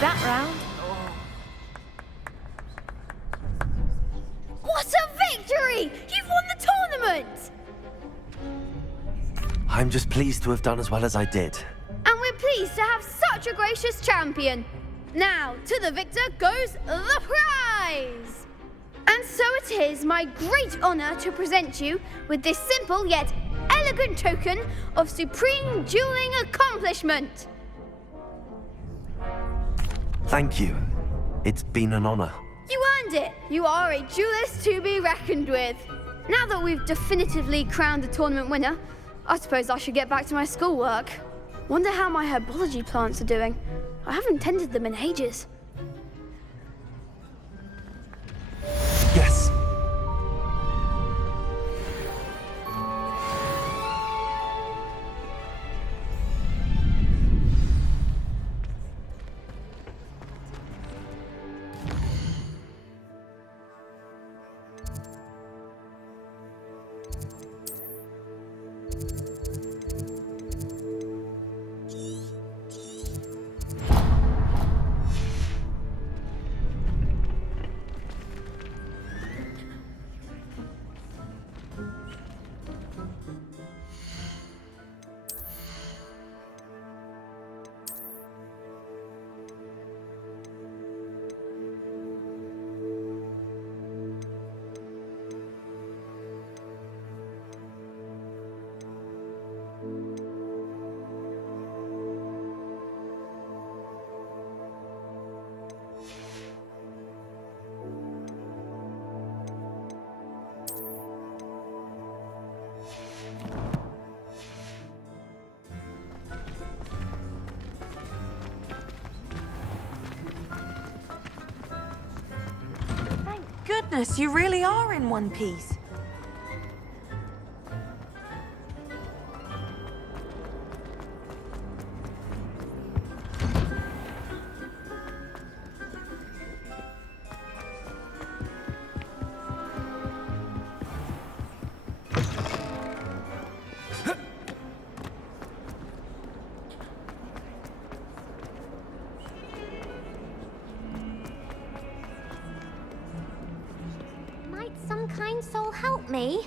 that round. What a victory! You've won the tournament! I'm just pleased to have done as well as I did. And we're pleased to have such a gracious champion. Now, to the victor goes the prize! And so it is my great honour to present you with this simple yet elegant token of supreme dueling accomplishment. Thank you. It's been an honor. You earned it. You are a duelist to be reckoned with. Now that we've definitively crowned the tournament winner, I suppose I should get back to my schoolwork. Wonder how my herbology plants are doing. I haven't tended them in ages. Yes. Goodness, you really are in one piece. Some kind soul help me?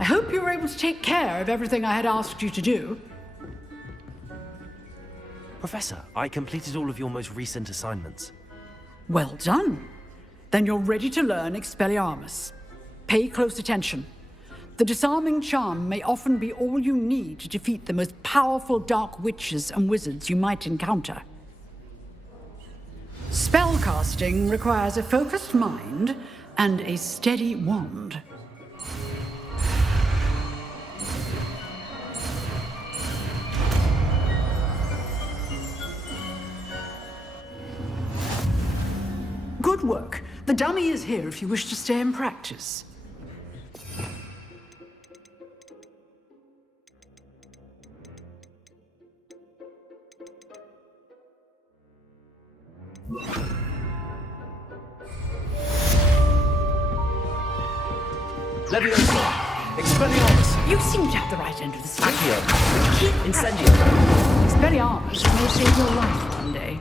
I hope you were able to take care of everything I had asked you to do. Professor, I completed all of your most recent assignments. Well done. Then you're ready to learn Expelliarmus. Pay close attention. The disarming charm may often be all you need to defeat the most powerful dark witches and wizards you might encounter. Spellcasting requires a focused mind and a steady wand. Good work. The dummy is here if you wish to stay and practice. Leviosa! Expelliarmus! You seem to have the right end of the stick. Accio! Keep Incendio! Expelliarmus may save your life one day.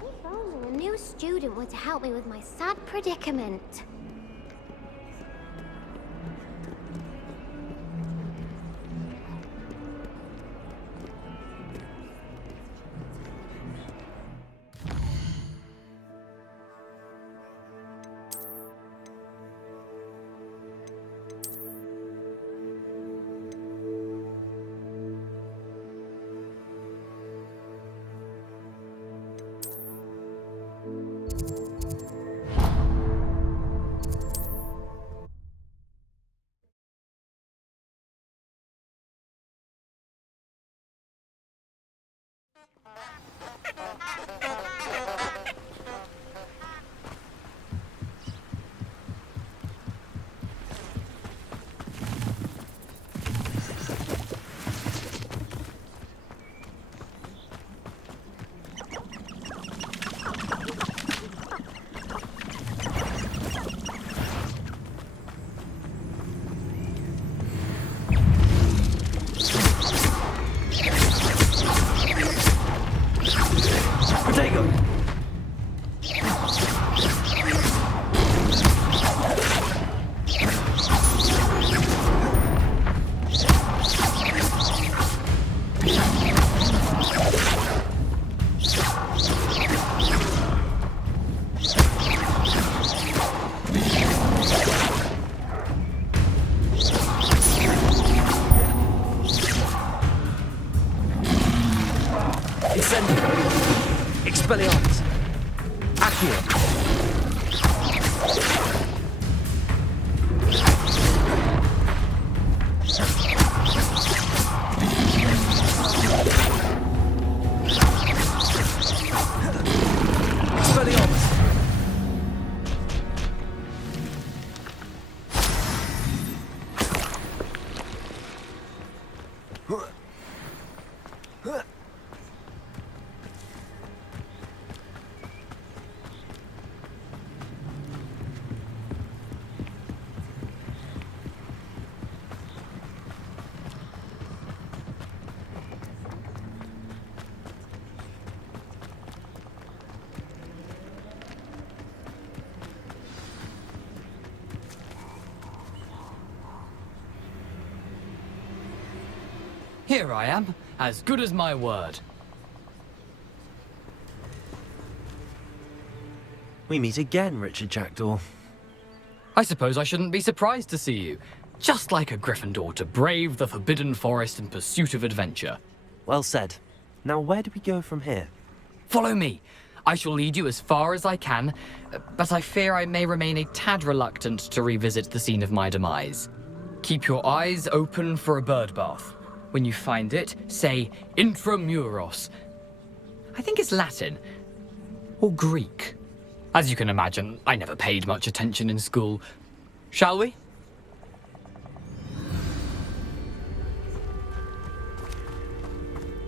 If only a new student were to help me with my sad predicament. Expelliarmus! Accio! Here I am, as good as my word. We meet again, Richard Jackdaw. I suppose I shouldn't be surprised to see you. Just like a Gryffindor to brave the Forbidden Forest in pursuit of adventure. Well said. Now where do we go from here? Follow me. I shall lead you as far as I can, but I fear I may remain a tad reluctant to revisit the scene of my demise. Keep your eyes open for a bird bath. When you find it, say intramuros. I think it's Latin. Or Greek. As you can imagine, I never paid much attention in school. Shall we?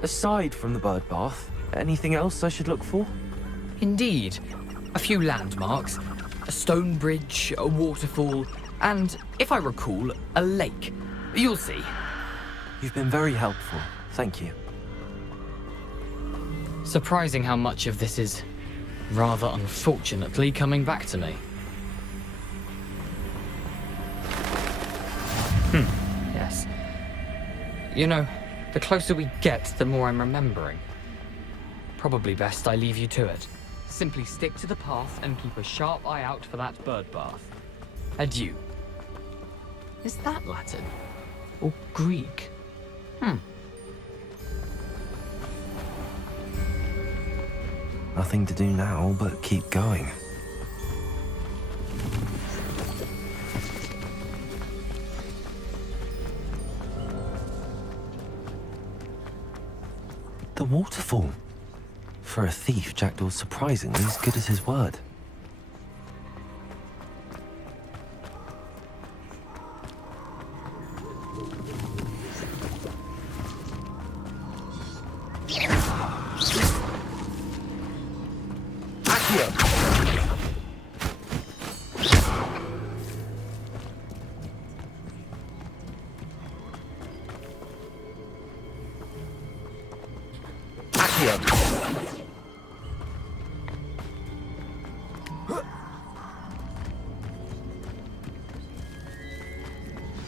Aside from the bird bath, anything else I should look for? Indeed. A few landmarks, a stone bridge, a waterfall, and, if I recall, a lake. You'll see. You've been very helpful. Thank you. Surprising how much of this is, rather unfortunately, coming back to me. Yes. You know, the closer we get, the more I'm remembering. Probably best I leave you to it. Simply stick to the path and keep a sharp eye out for that bird bath. Adieu. Is that Latin? Or Greek? Nothing to do now but keep going. The waterfall. For a thief, Jackdaw's surprisingly as good as his word.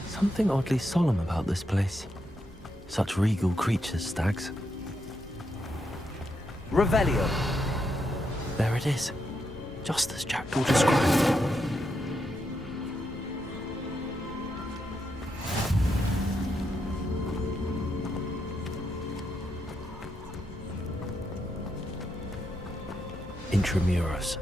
Something oddly solemn about this place. Such regal creatures, stags. Revelio. There it is. Just as Jackdaw described. Intramuros.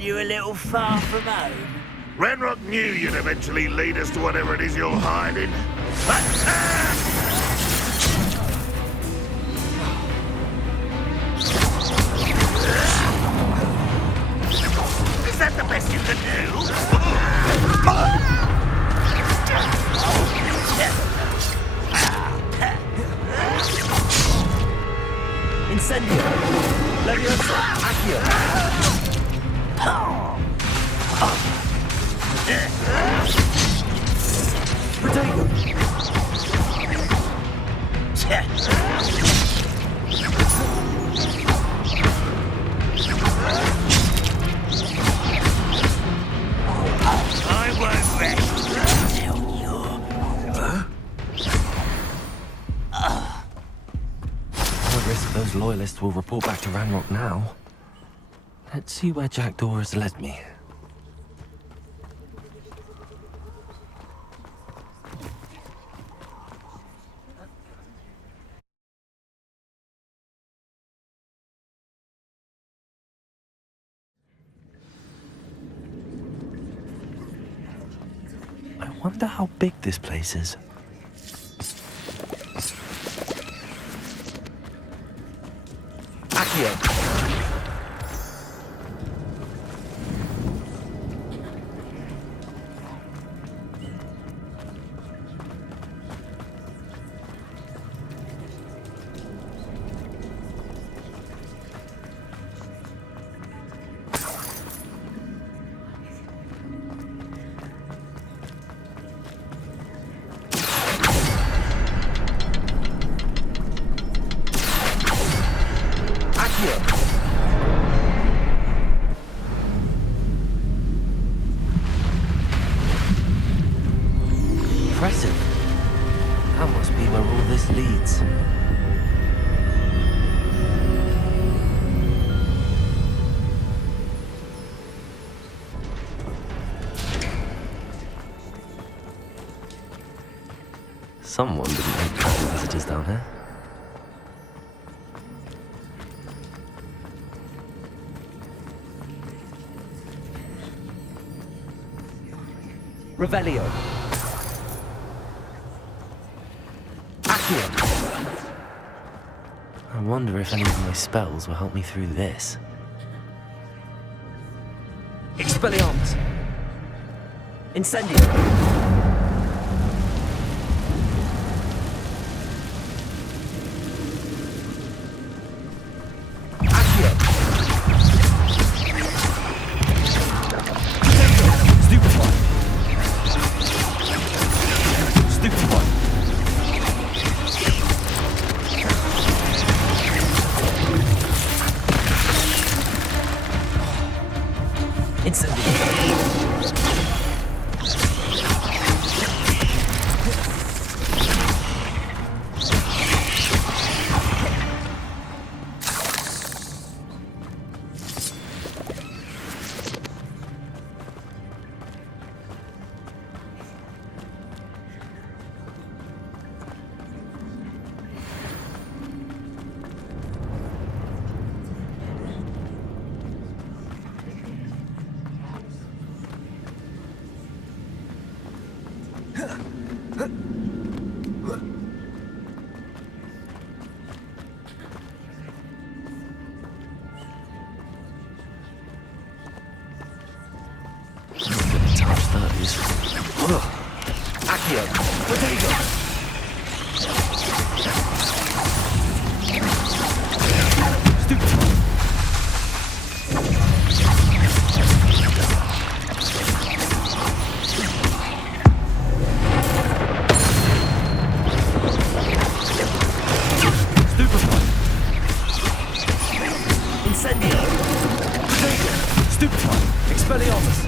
Aren't you a little far from home? Ranrock knew you'd eventually lead us to whatever it is you're hiding. Is that the best you can do? Incendio! Leviosa! Accio! Protego! I won't rest until you're... I wonder if those loyalists will report back to Ranrock now. Let's see where Jackdaw has led me. I wonder how big this place is. Accio! Impressive. That must be where all this leads. Someone didn't make travel visitors down here. Revelio! Accio! I wonder if any of my spells will help me through this. Expelliarmus! Incendio! Accio! Stupefy! Stupefy! Incendio! Touch those. Accio! Protego! Stupefy! Stupefy! Incendio! Protego! Stupefy! Expelliarmus!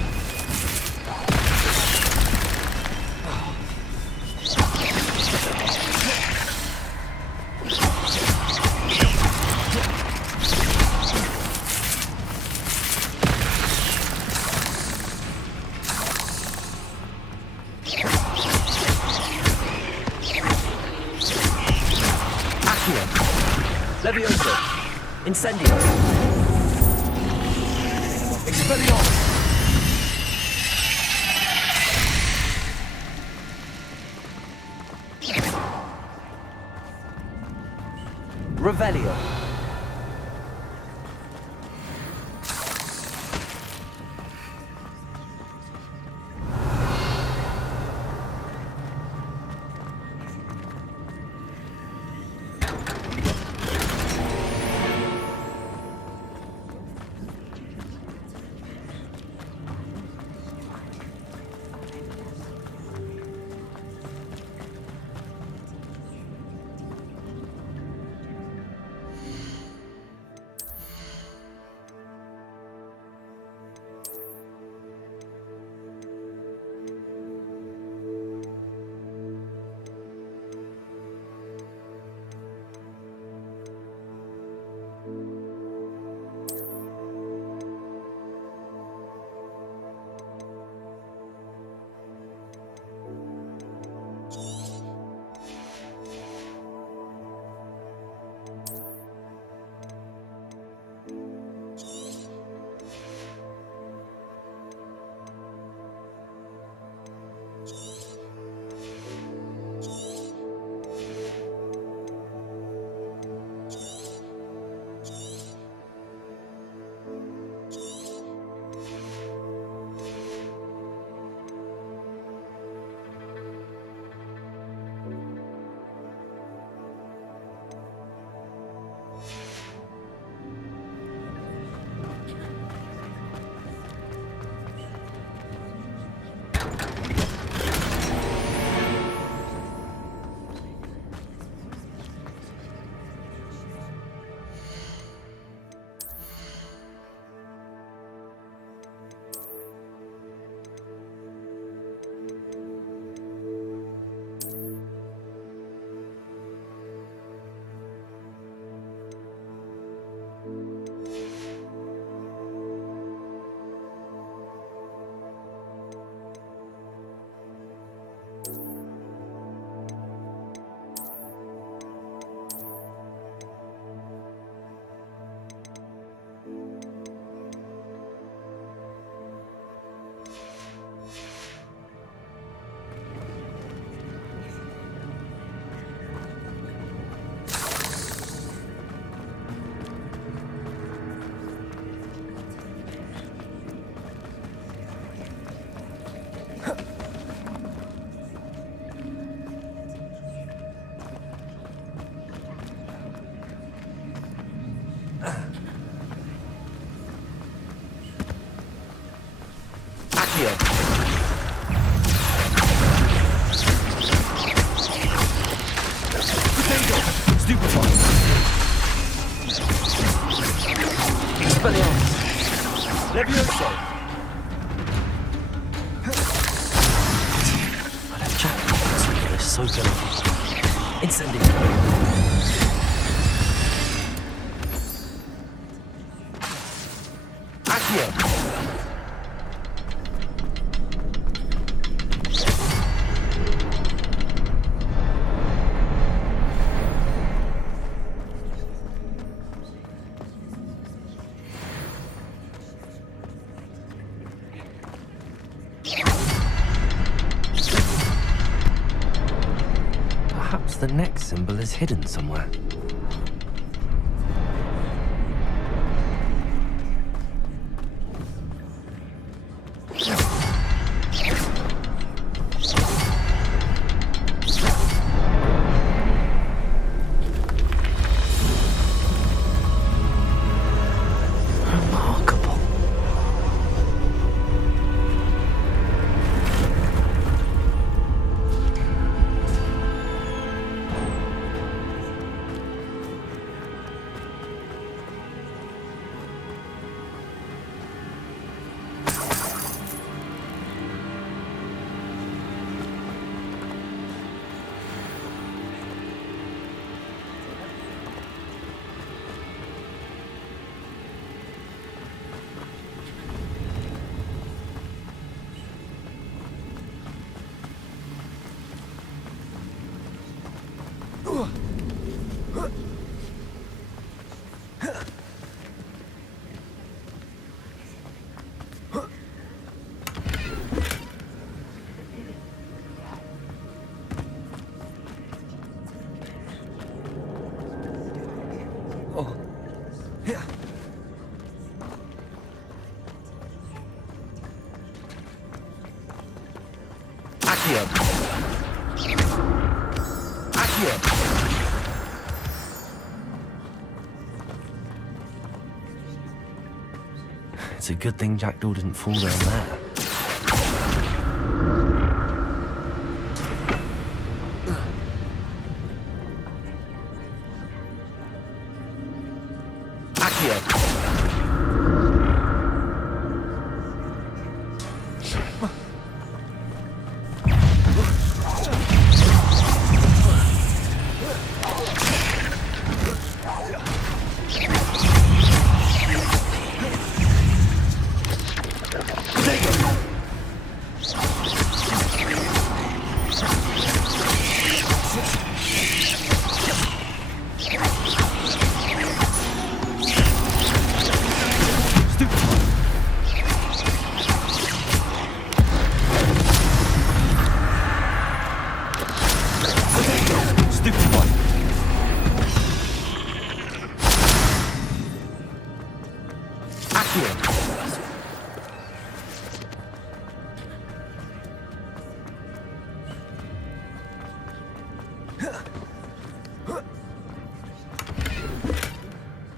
Levioso! Incendio! Expelliarmus! Revelio. Perhaps the next symbol is hidden somewhere. Accio. Accio. It's a good thing Jackdaw didn't fall down there.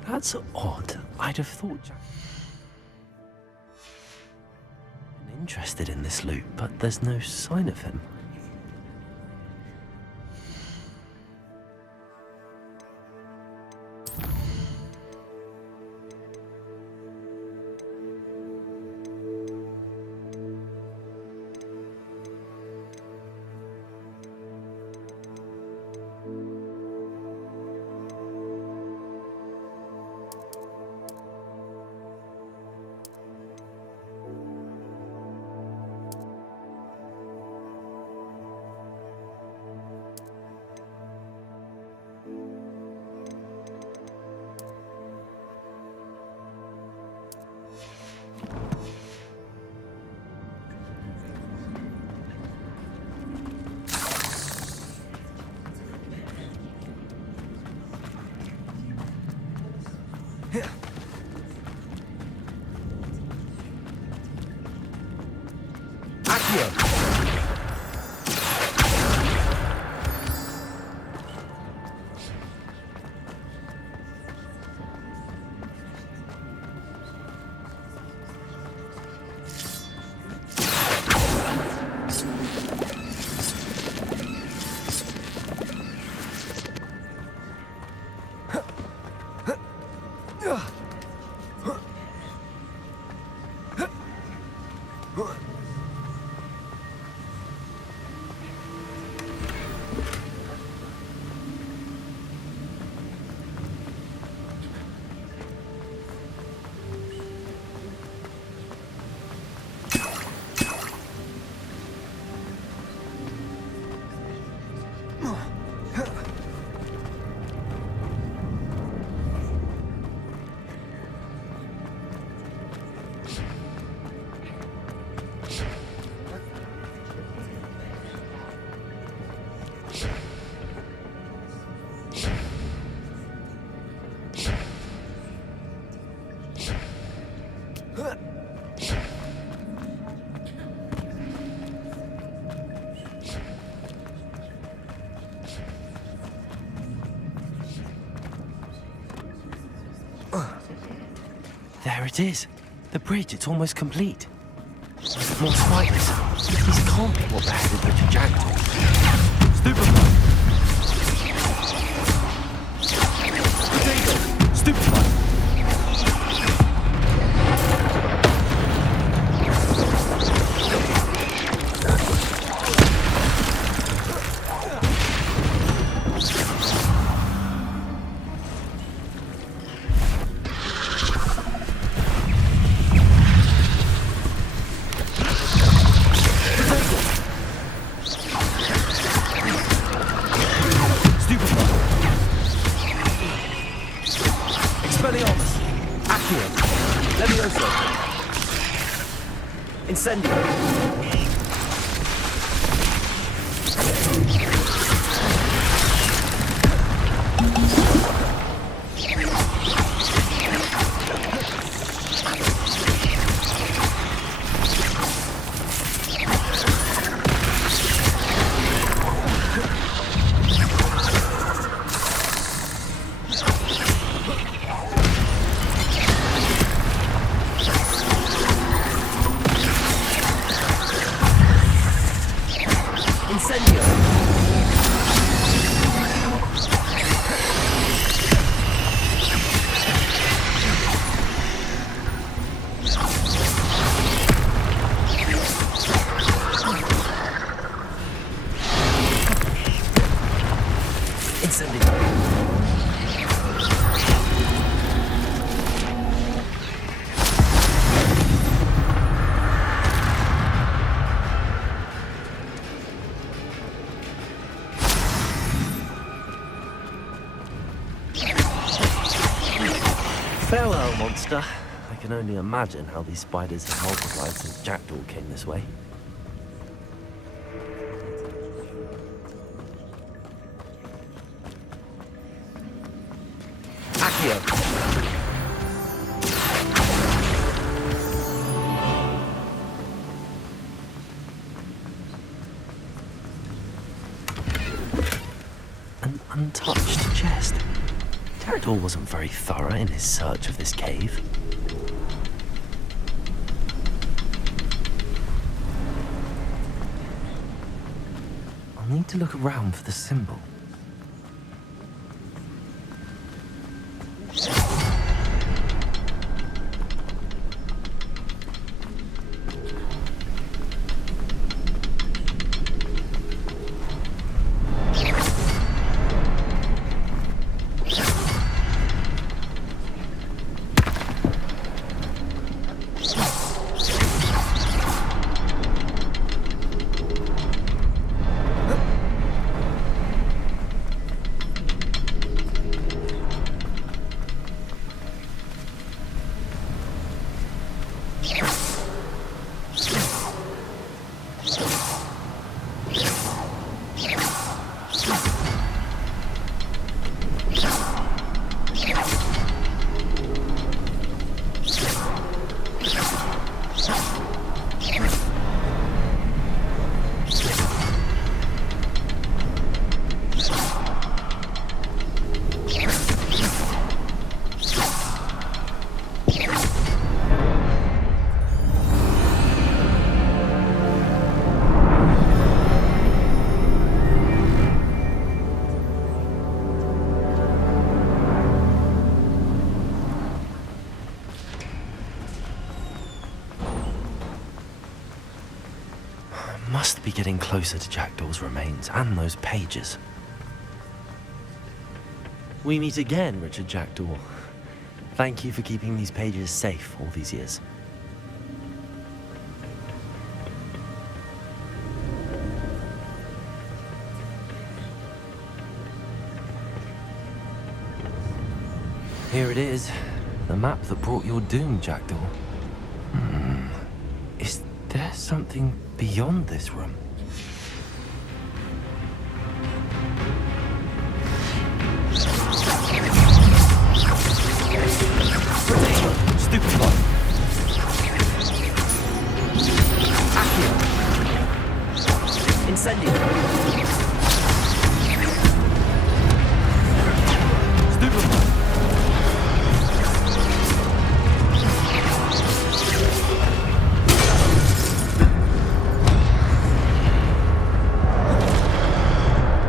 That's odd. I'd have thought Jack been interested in this loot, but there's no sign of him. There it is. The bridge, it's almost complete. More spiders. These can't be what beheaded Richard Jackdaw. Stupefy! Potato! Stupefy! Incendio! Incendio. Farewell, monster. I can only imagine how these spiders have multiplied since Jackdaw came this way. Accio. An untouched chest. Jackdaw wasn't very thorough in his search of this cave. I'll need to look around for the symbol. Must be getting closer to Jackdaw's remains and those pages. We meet again, Richard Jackdaw. Thank you for keeping these pages safe all these years. Here it is, the map that brought your doom, Jackdaw. Is there something beyond this room? Stupid one. Accio. Incendio. Stupid one.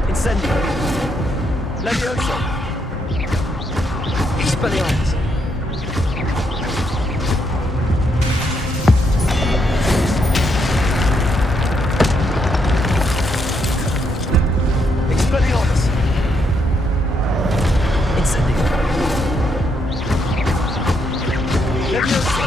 Incendio. Levioso. Expelliarmus. Expelliarmus. Incendio. Levioso.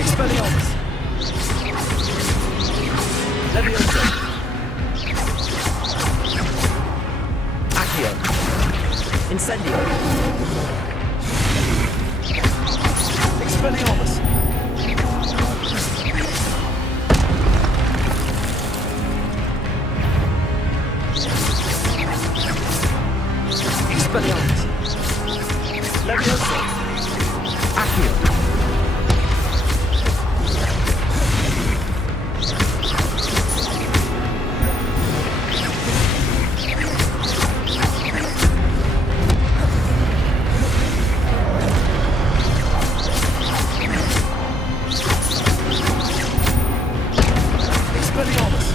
Expelliarmus. Levioso. Accio. Incendio. Expelliarmus. Expelliarmus. Levioso. Accio. Expelliarmus.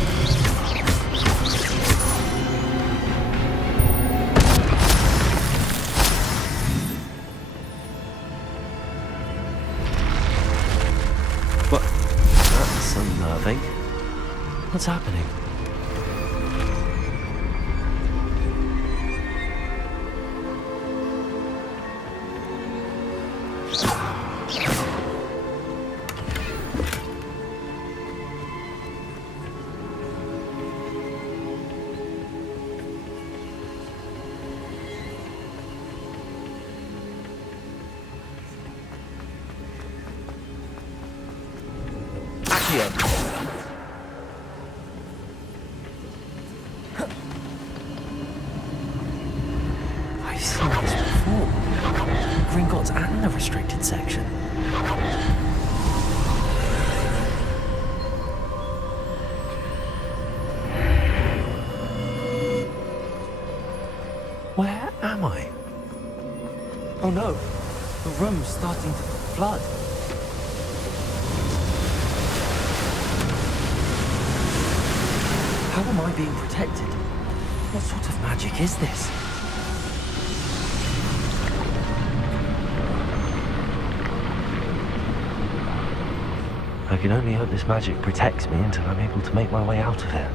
What's happening? I've seen this before. Gringotts and the restricted section. Where am I? Oh no, the room's starting to flood. How am I being protected? What sort of magic is this? I can only hope this magic protects me until I'm able to make my way out of here.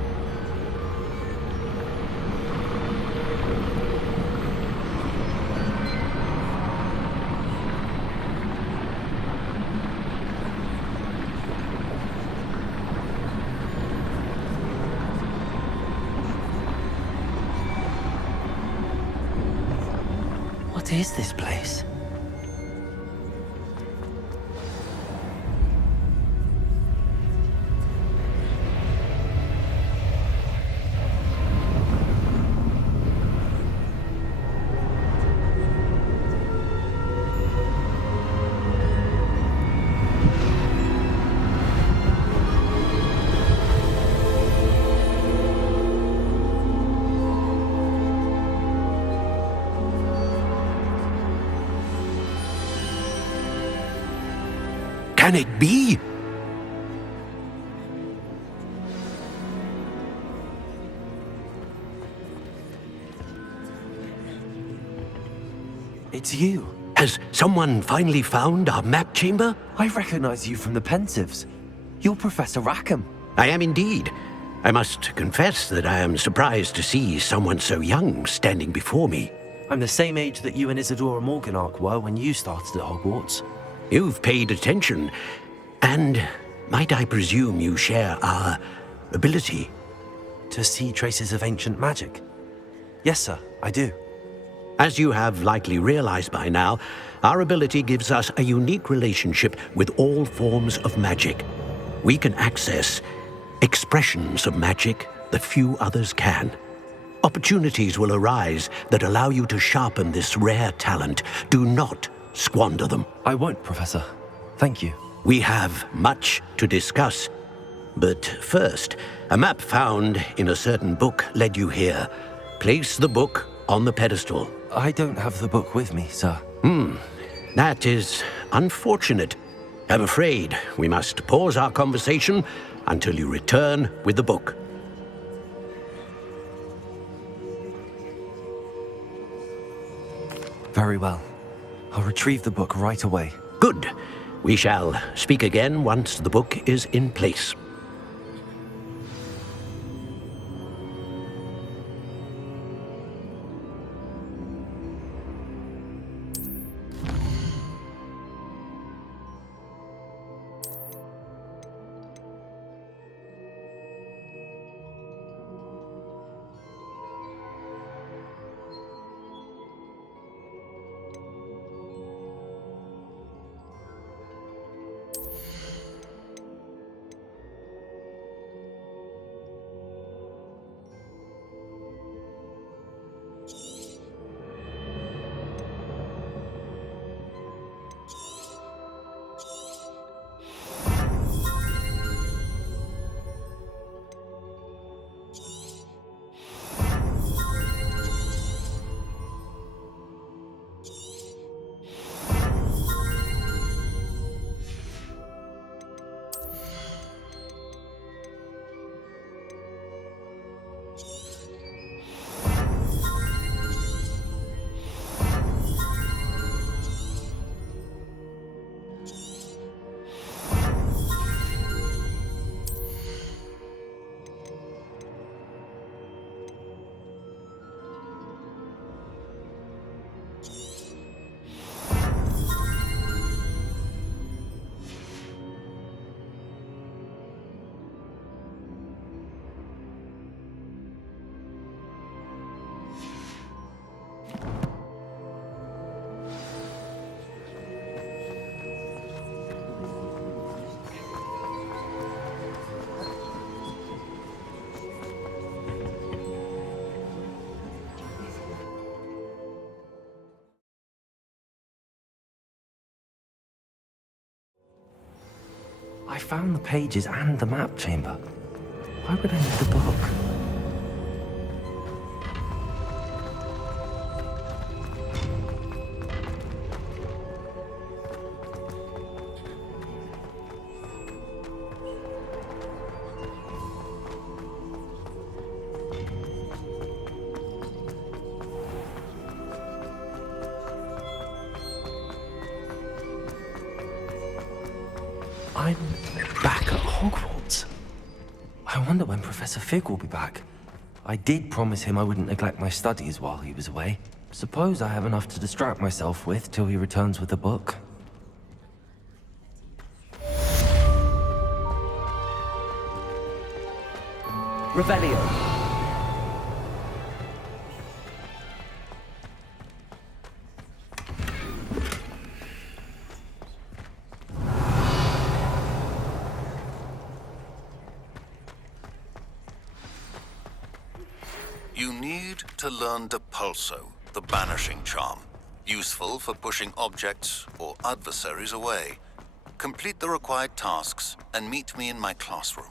What is this place? Can it be? It's you. Has someone finally found our map chamber? I recognize you from the Pensives. You're Professor Rackham. I am indeed. I must confess that I am surprised to see someone so young standing before me. I'm the same age that you and Isadora Morganach were when you started at Hogwarts. You've paid attention, and might I presume you share our ability? To see traces of ancient magic? Yes, sir, I do. As you have likely realized by now, our ability gives us a unique relationship with all forms of magic. We can access expressions of magic that few others can. Opportunities will arise that allow you to sharpen this rare talent. Do not squander them. I won't, Professor. Thank you. We have much to discuss. But first, a map found in a certain book led you here. Place the book on the pedestal. I don't have the book with me, sir. That is unfortunate. I'm afraid we must pause our conversation until you return with the book. Very well. I'll retrieve the book right away. Good. We shall speak again once the book is in place. I found the pages and the map chamber. Why would I need the book? I'm back at Hogwarts. I wonder when Professor Fig will be back. I did promise him I wouldn't neglect my studies while he was away. Suppose I have enough to distract myself with till he returns with the book. Revelio. You need to learn Depulso, the banishing charm. Useful for pushing objects or adversaries away. Complete the required tasks and meet me in my classroom.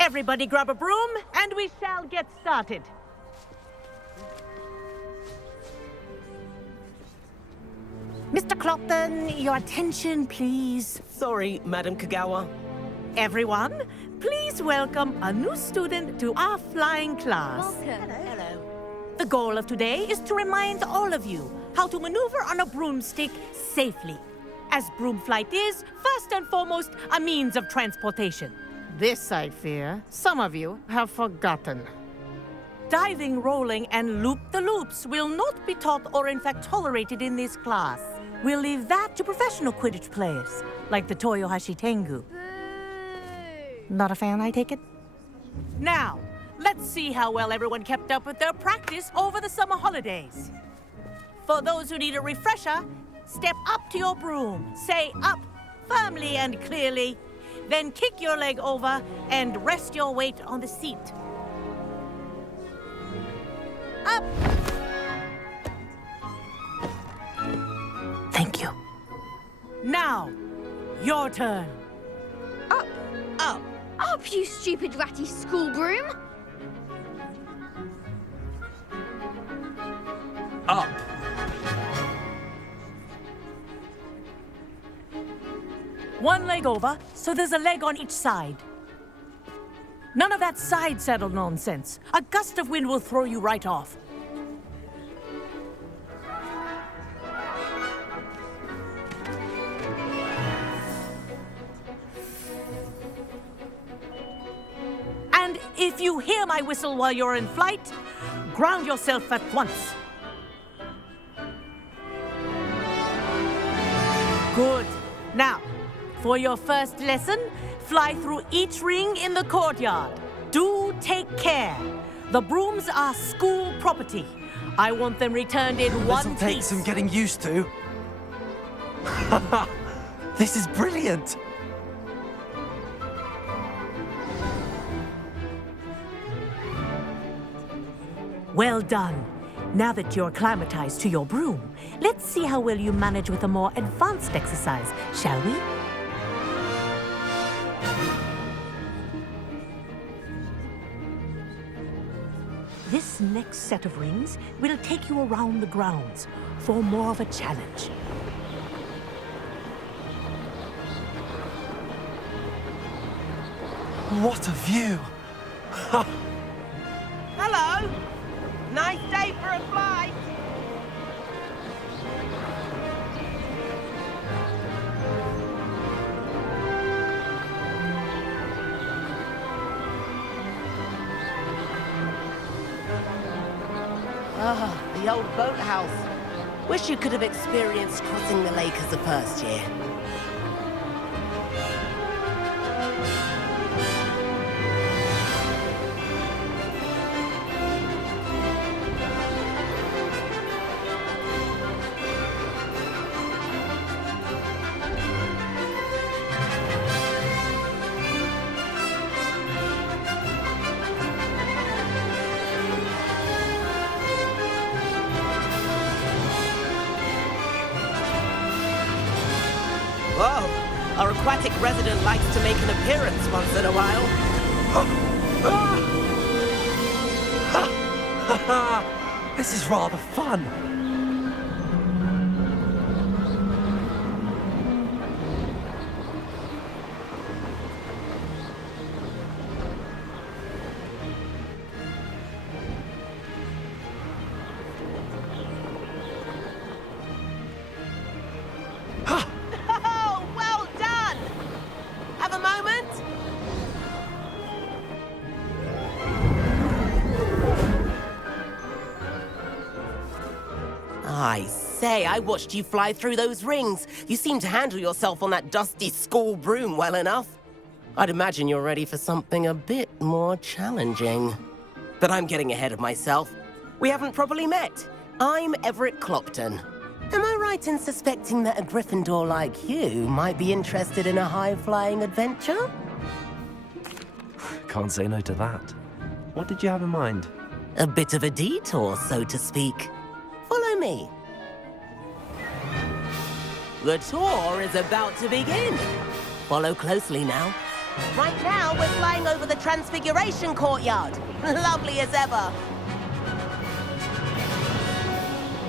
Everybody grab a broom, and we shall get started. Mr. Clopton, your attention, please. Sorry, Madam Kagawa. Everyone, please welcome a new student to our flying class. Welcome. Hello. The goal of today is to remind all of you how to maneuver on a broomstick safely, as broom flight is, first and foremost, a means of transportation. This, I fear, some of you have forgotten. Diving, rolling, and loop-the-loops will not be taught or in fact tolerated in this class. We'll leave that to professional Quidditch players, like the Toyohashi Tengu. Not a fan, I take it? Now, let's see how well everyone kept up with their practice over the summer holidays. For those who need a refresher, step up to your broom, say up firmly and clearly, then kick your leg over and rest your weight on the seat. Up! Thank you. Now, your turn. Up, Up. up, you stupid ratty school broom. Up! One leg over, so there's a leg on each side. None of that side saddle nonsense. A gust of wind will throw you right off. And if you hear my whistle while you're in flight, ground yourself at once. Good. Now, for your first lesson, fly through each ring in the courtyard. Do take care. The brooms are school property. I want them returned in one This'll take piece. some getting used to. This is brilliant! Well done. Now that you're acclimatized to your broom, let's see how well you manage with a more advanced exercise, shall we? This next set of rings will take you around the grounds for more of a challenge. What a view! Hello! Nice day for a flight. Ah, the old boathouse. Wish you could have experienced crossing the lake as a first year. Whoa, our aquatic resident likes to make an appearance once in a while. This is rather fun. Oh, well done! Have a moment? I say, I watched you fly through those rings. You seem to handle yourself on that dusty school broom well enough. I'd imagine you're ready for something a bit more challenging. But I'm getting ahead of myself. We haven't properly met. I'm Everett Clopton. Am I right in suspecting that a Gryffindor like you might be interested in a high-flying adventure? Can't say no to that. What did you have in mind? A bit of a detour, so to speak. Follow me. The tour is about to begin. Follow closely now. Right now, we're flying over the Transfiguration Courtyard. Lovely as ever.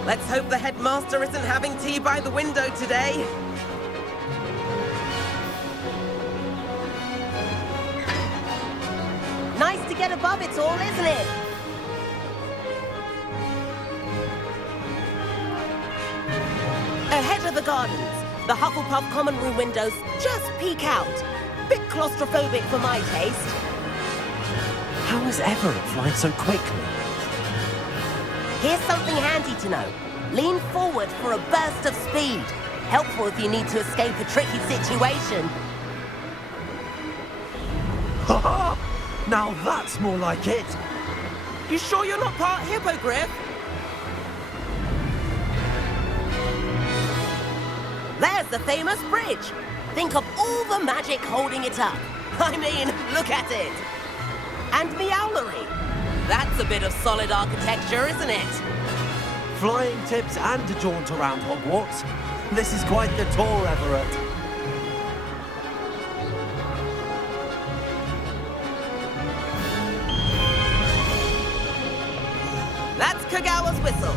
Let's hope the headmaster isn't having tea by the window today. Nice to get above it all, isn't it? Ahead of the gardens, the Hufflepuff common room windows just peek out. Bit claustrophobic for my taste. How is Everett flying so quickly? Here's something handy to know. Lean forward for a burst of speed. Helpful if you need to escape a tricky situation. Now that's more like it. You sure you're not part hippogriff? There's the famous bridge. Think of all the magic holding it up. I mean, look at it. And the owlery. That's a bit of solid architecture, isn't it? Flying tips and a jaunt around Hogwarts. This is quite the tour, Everett. That's Kagawa's whistle.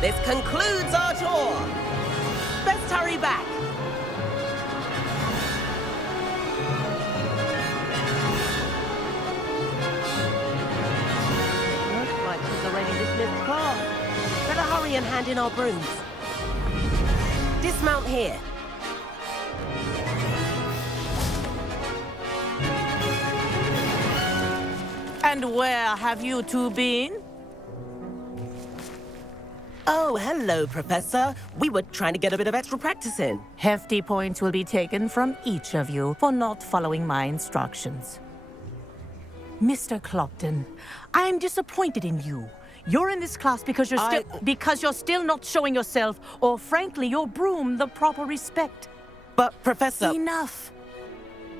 This concludes our tour. Best hurry back. Looks like she's already dismissed class. Better hurry and hand in our brooms. Dismount here. And where have you two been? Oh, hello, Professor. We were trying to get a bit of extra practice in. Hefty points will be taken from each of you for not following my instructions. Mr. Clopton, I am disappointed in you. You're in this class because you're still not showing yourself, or frankly, your broom the proper respect. But, Professor... Enough.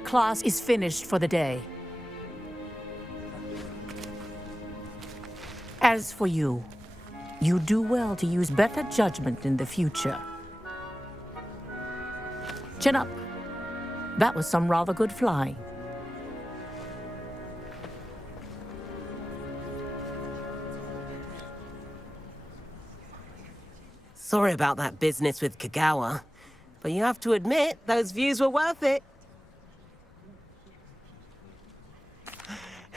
Class is finished for the day. As for you, you do well to use better judgment in the future. Chin up. That was some rather good flying. Sorry about that business with Kagawa, but you have to admit, those views were worth it.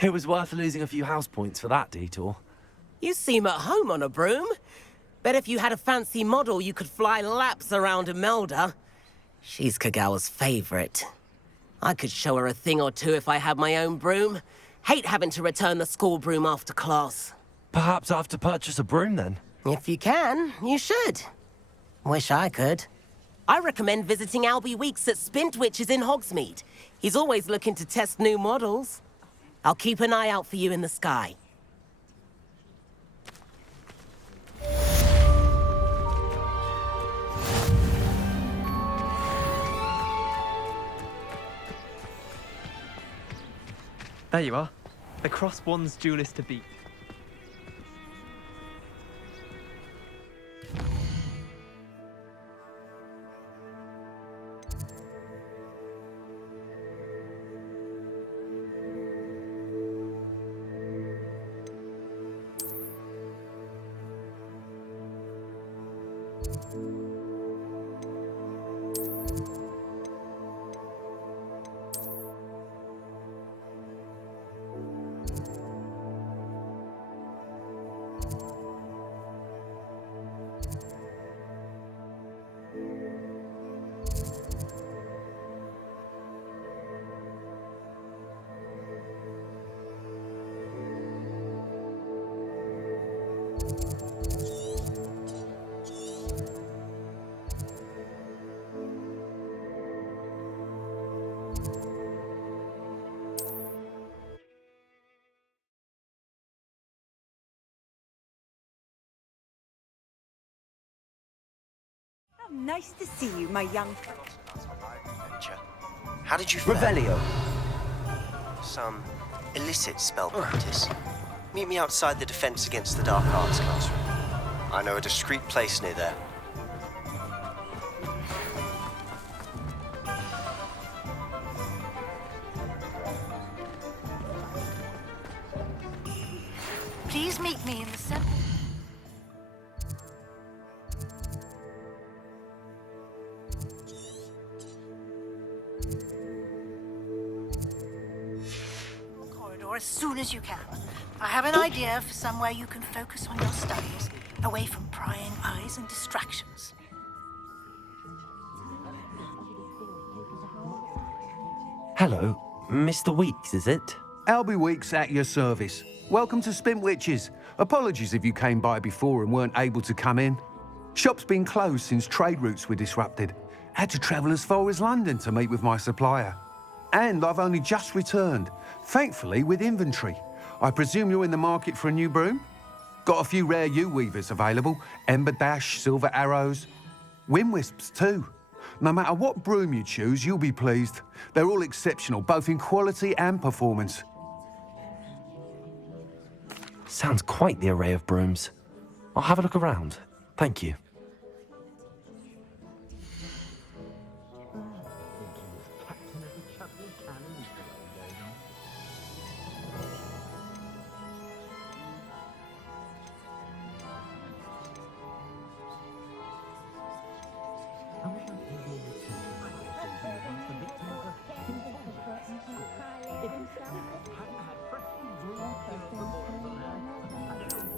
It was worth losing a few house points for that detour. You seem at home on a broom. Bet if you had a fancy model, you could fly laps around Imelda. She's Kagawa's favorite. I could show her a thing or two if I had my own broom. Hate having to return the school broom after class. Perhaps I have to purchase a broom then? If you can, you should. Wish I could. I recommend visiting Albie Weeks at Spintwitches in Hogsmeade. He's always looking to test new models. I'll keep an eye out for you in the sky. There you are. The Crosswands duelist to beat. Nice to see you, my young... How did you fare? Revelio. Some illicit spell practice. Meet me outside the Defense Against the Dark Arts classroom. I know a discreet place near there. Please meet me in the center. As soon as you can. I have an idea for somewhere you can focus on your studies, away from prying eyes and distractions. Hello, Mr. Weeks, is it? Albie Weeks at your service. Welcome to Spintwitches. Apologies if you came by before and weren't able to come in. Shop's been closed since trade routes were disrupted. Had to travel as far as London to meet with my supplier. And I've only just returned, thankfully with inventory. I presume you're in the market for a new broom? Got a few rare U-weavers available, Ember Dash, Silver Arrows, Wind Wisps too. No matter what broom you choose, you'll be pleased. They're all exceptional, both in quality and performance. Sounds quite the array of brooms. I'll have a look around. Thank you.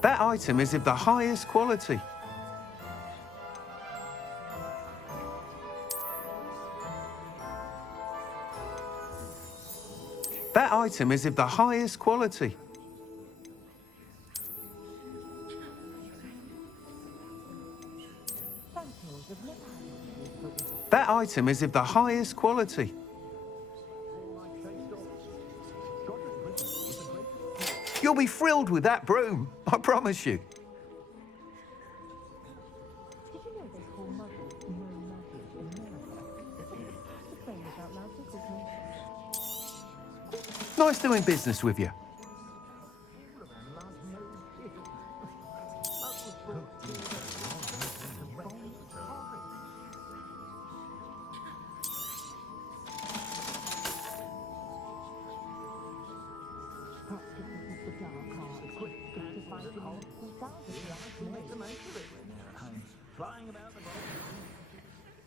That item is of the highest quality. That item is of the highest quality. That item is of the highest quality. You'll be thrilled with that broom, I promise you. Nice doing business with you.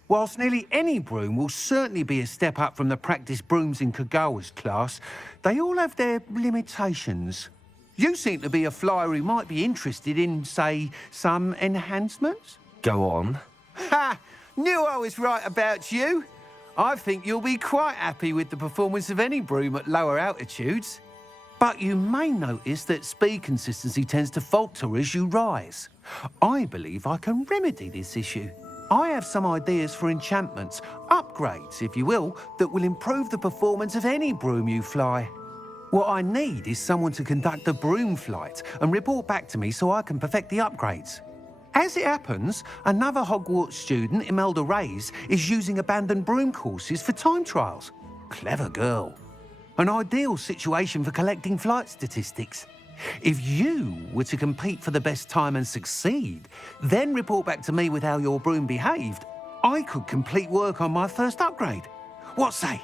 Whilst nearly any broom will certainly be a step up from the practice brooms in Kagawa's class, they all have their limitations. You seem to be a flyer who might be interested in, say, some enhancements? Go on. Ha! Knew I was right about you. I think you'll be quite happy with the performance of any broom at lower altitudes. But you may notice that speed consistency tends to falter as you rise. I believe I can remedy this issue. I have some ideas for enchantments, upgrades, if you will, that will improve the performance of any broom you fly. What I need is someone to conduct a broom flight and report back to me so I can perfect the upgrades. As it happens, another Hogwarts student, Imelda Reyes, is using abandoned broom courses for time trials. Clever girl. An ideal situation for collecting flight statistics. If you were to compete for the best time and succeed, then report back to me with how your broom behaved, I could complete work on my first upgrade. What say?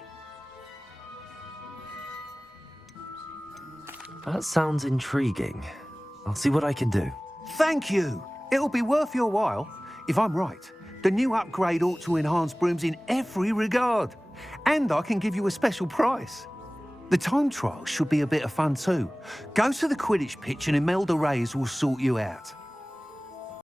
That sounds intriguing. I'll see what I can do. Thank you. It'll be worth your while. If I'm right, the new upgrade ought to enhance brooms in every regard. And I can give you a special price. The time trial should be a bit of fun too. Go to the Quidditch pitch and Imelda Reyes will sort you out.